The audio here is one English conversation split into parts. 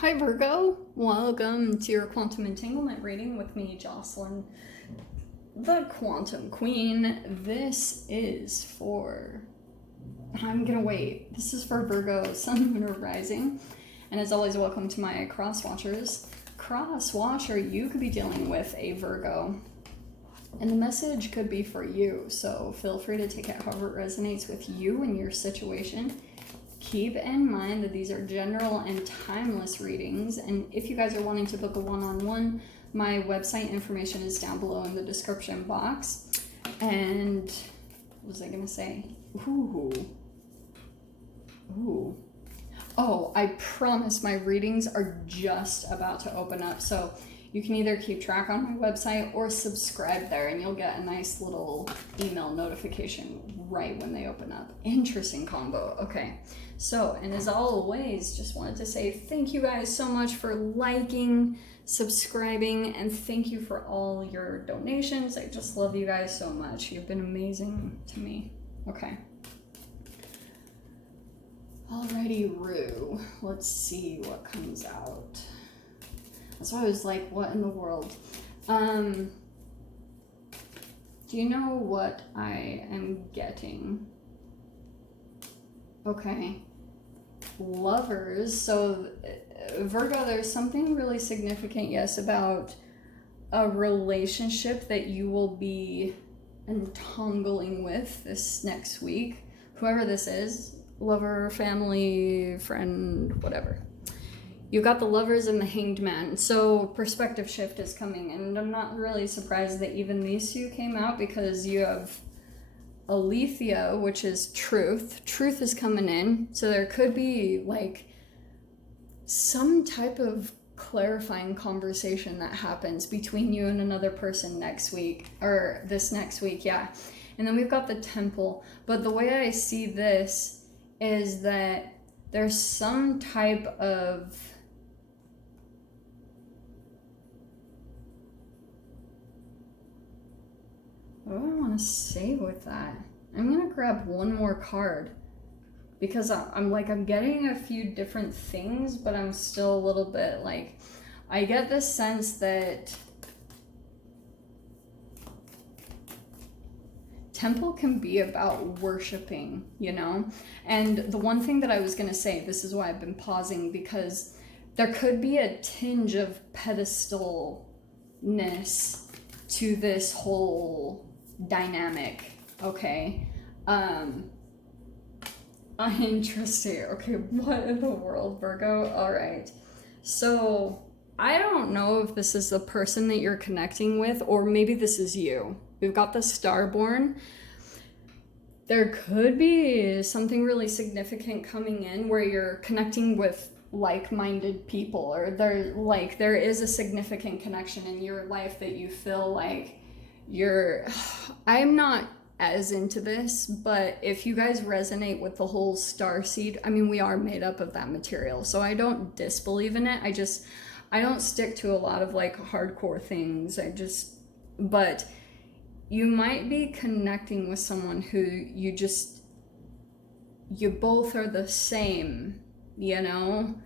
Hi Virgo, welcome to your quantum entanglement reading with me, Jocelyn, the Quantum Queen. This is for, this is for Virgo, Sun, Moon, or Rising. And as always, welcome to my cross watchers. Cross watcher, you could be dealing with a Virgo. And the message could be for you, so feel free to take it however it resonates with you and your situation. Keep in mind that these are general and timeless readings, and if you guys are wanting to book a one-on-one, my website information is down below in the description box. And what was I gonna say? Oh, I promise my readings are just about to open up, so you can either keep track on my website or subscribe there, and you'll get a nice little email notification right when they open up. Interesting combo. Okay, so, and as always, just wanted to say thank you guys so much for liking, subscribing, and thank you for all your donations. I just love you guys so much. You've been amazing to me. Okay. Alrighty, Rue. Let's see what comes out. So I was like, what in the world? Do you know what I am getting? Okay. Lovers. So Virgo, there's something really significant, yes, about a relationship that you will be entangling with this next week. Whoever this is, lover, family, friend, whatever. You got the Lovers and the Hanged Man. So perspective shift is coming, and I'm not really surprised that even these two came out, because you have Aletheia, which is truth. Truth is coming in, so there could be like some type of clarifying conversation that happens between you and another person next week, or this next week, yeah. And then we've got the Temple, but the way I see this is that there's some type of what do I want to say with that? I'm going to grab one more card, because I'm getting a few different things, but I'm still a little bit like, I get the sense that Temple can be about worshiping, you know? And the one thing that I was going to say, this is why I've been pausing, because there could be a tinge of pedestalness to this whole dynamic, okay? Interesting. Okay, what in the world, Virgo? All right. So I don't know if this is the person that you're connecting with, or maybe this is you. We've got the Starborn. There could be something really significant coming in where you're connecting with like-minded people, or there is a significant connection in your life that you feel like I'm not as into this, but if you guys resonate with the whole starseed, I mean, we are made up of that material, so I don't disbelieve in it. I don't stick to a lot of like hardcore things. But you might be connecting with someone who you both are the same, you know?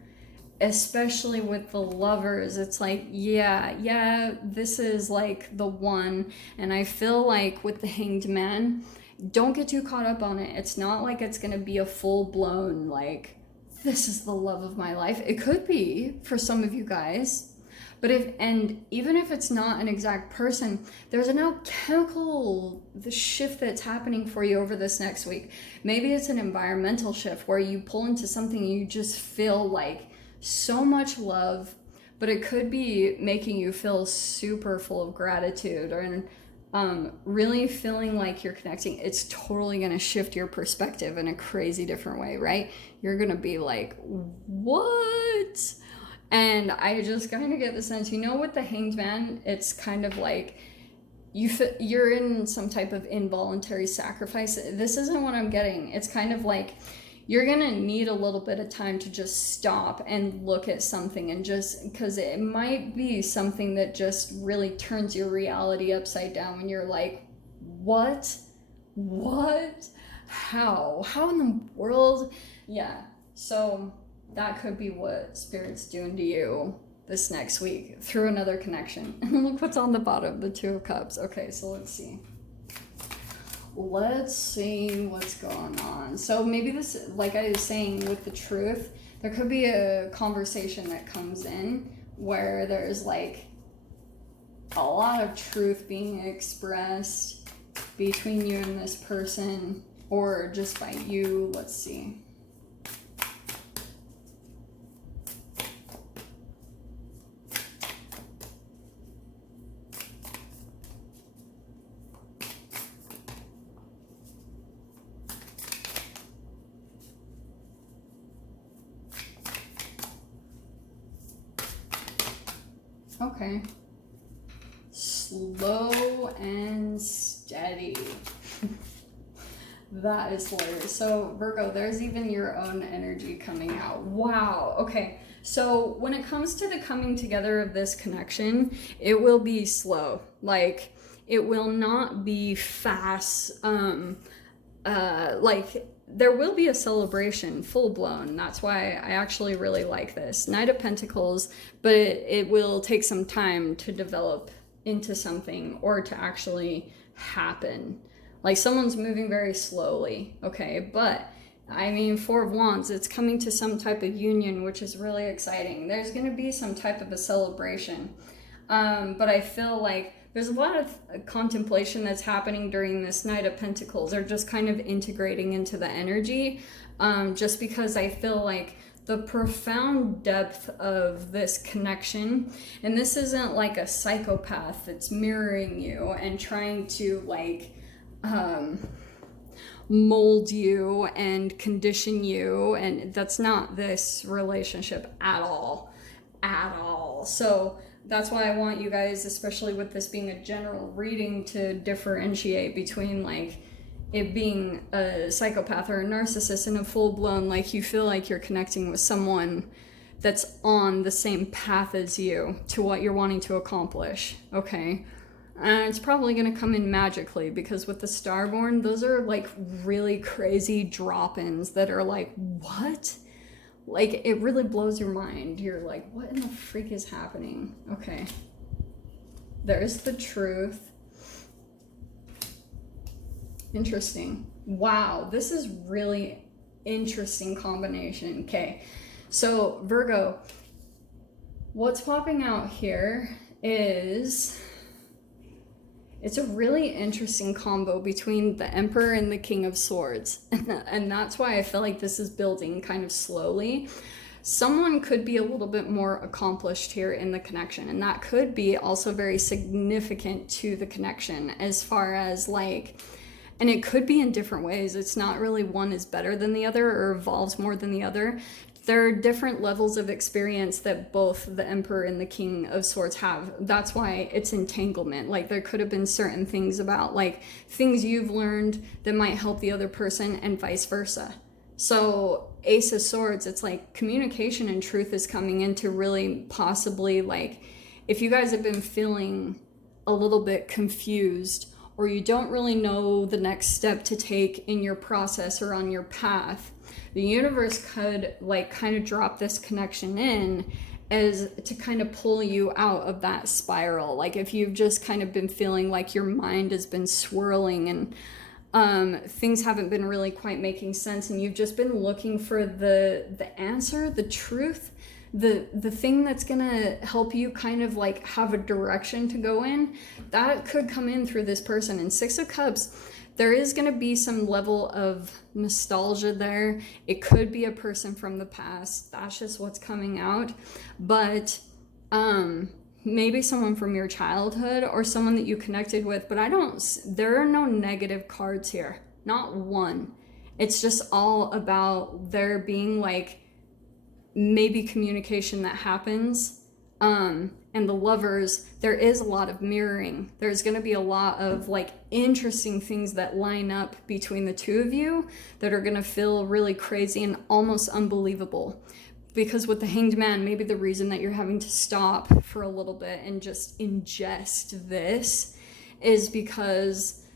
Especially with the Lovers, it's like, yeah, this is like the one. And I feel like with the Hanged Man, don't get too caught up on it. It's not like it's gonna be a full-blown like, this is the love of my life. It could be for some of you guys, but even if it's not an exact person, there's an alchemical shift that's happening for you over this next week. Maybe it's an environmental shift where you pull into something and you just feel like so much love, but it could be making you feel super full of gratitude, or really feeling like you're connecting. It's totally going to shift your perspective in a crazy different way, right? You're going to be like, what? And I just kind of get the sense, you know, with the Hanged Man, it's kind of like you're in some type of involuntary sacrifice. This isn't what I'm getting. It's kind of like you're gonna need a little bit of time to just stop and look at something, and just because it might be something that just really turns your reality upside down when you're like, what, how in the world? Yeah. So that could be what Spirit's doing to you this next week through another connection. And look what's on the bottom, the Two of Cups. Okay, so let's see. Let's see what's going on. So maybe this, like I was saying with the truth, there could be a conversation that comes in where there's like a lot of truth being expressed between you and this person, or just by you. Let's see. Okay. Slow and steady. That is hilarious. So Virgo, there's even your own energy coming out. Wow. Okay. So when it comes to the coming together of this connection, it will be slow. Like, it will not be fast. Like, there will be a celebration, full blown. That's why I actually really like this. Knight of Pentacles, but it will take some time to develop into something or to actually happen. Like, someone's moving very slowly, okay? But, I mean, Four of Wands, it's coming to some type of union, which is really exciting. There's going to be some type of a celebration. But I feel like there's a lot of contemplation that's happening during this Knight of Pentacles. They're just kind of integrating into the energy, just because I feel like the profound depth of this connection, and this isn't like a psychopath that's mirroring you and trying to like mold you and condition you, and that's not this relationship at all. So that's why I want you guys, especially with this being a general reading, to differentiate between like it being a psychopath or a narcissist and a full-blown, like, you feel like you're connecting with someone that's on the same path as you to what you're wanting to accomplish, okay? And it's probably going to come in magically, because with the Starborn, those are like really crazy drop-ins that are like, what? Like, it really blows your mind. You're like, what in the freak is happening? Okay. There's the Truth. Interesting. Wow, this is really interesting combination. Okay, so Virgo, what's popping out here is it's a really interesting combo between the Emperor and the King of Swords. And that's why I feel like this is building kind of slowly. Someone could be a little bit more accomplished here in the connection, and that could be also very significant to the connection as far as like, and it could be in different ways. It's not really one is better than the other or evolves more than the other. There are different levels of experience that both the Emperor and the King of Swords have. That's why it's entanglement. Like, there could have been certain things about like things you've learned that might help the other person and vice versa. So Ace of Swords, it's like communication and truth is coming into really possibly like, if you guys have been feeling a little bit confused, or you don't really know the next step to take in your process or on your path, the universe could like kind of drop this connection in as to kind of pull you out of that spiral. Like, if you've just kind of been feeling like your mind has been swirling and things haven't been really quite making sense, and you've just been looking for the answer, the truth, the thing that's gonna help you kind of like have a direction to go in, that could come in through this person. And Six of Cups, there is gonna be some level of nostalgia there. It could be a person from the past. That's just what's coming out. But maybe someone from your childhood or someone that you connected with. But there are no negative cards here. Not one. It's just all about there being like maybe communication that happens. And the Lovers, there is a lot of mirroring. There's going to be a lot of like interesting things that line up between the two of you that are going to feel really crazy and almost unbelievable. Because with the Hanged Man, maybe the reason that you're having to stop for a little bit and just ingest this is because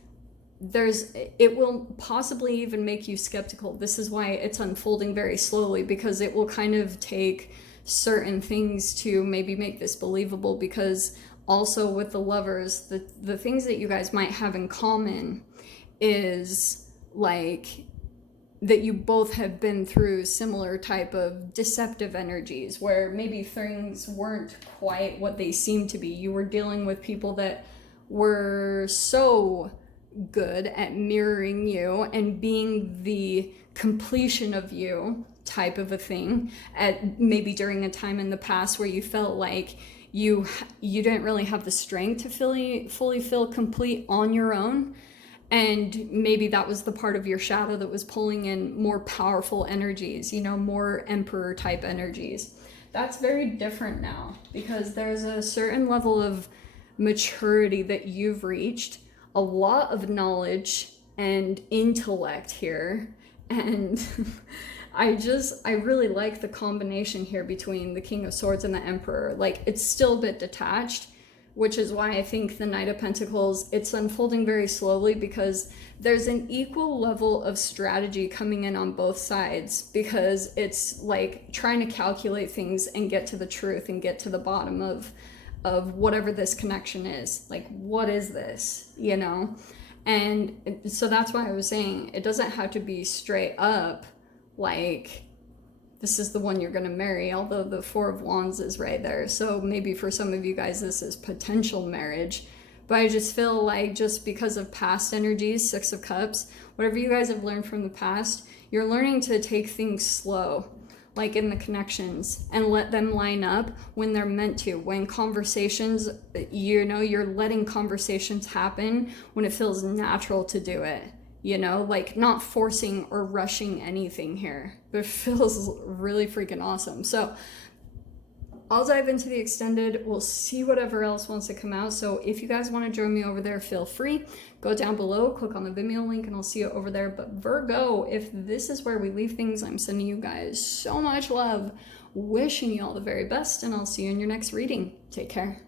it will possibly even make you skeptical. This is why it's unfolding very slowly, because it will kind of take certain things to maybe make this believable. Because also with the Lovers, the things that you guys might have in common is like that you both have been through similar type of deceptive energies where maybe things weren't quite what they seemed to be. You were dealing with people that were so good at mirroring you and being the completion of you type of a thing, at maybe during a time in the past where you felt like you didn't really have the strength to fully feel complete on your own. And maybe that was the part of your shadow that was pulling in more powerful energies, you know, more emperor type energies. That's very different now, because there's a certain level of maturity that you've reached, a lot of knowledge and intellect here. And I really like the combination here between the King of Swords and the Emperor. Like, it's still a bit detached, which is why I think the Knight of Pentacles, it's unfolding very slowly, because there's an equal level of strategy coming in on both sides, because it's like trying to calculate things and get to the truth and get to the bottom of whatever this connection is. Like, what is this, you know? And so that's why I was saying it doesn't have to be straight up like this is the one you're going to marry, although the Four of Wands is right there. So maybe for some of you guys, this is potential marriage. But I just feel like, just because of past energies, Six of Cups, whatever you guys have learned from the past, you're learning to take things slow, like in the connections, and let them line up when they're meant to. When conversations, you know, you're letting conversations happen when it feels natural to do it. You know, like not forcing or rushing anything here, but it feels really freaking awesome. So I'll dive into the extended. We'll see whatever else wants to come out. So if you guys want to join me over there, feel free. Go down below, click on the Vimeo link, and I'll see you over there. But Virgo, if this is where we leave things, I'm sending you guys so much love, wishing you all the very best, and I'll see you in your next reading. Take care.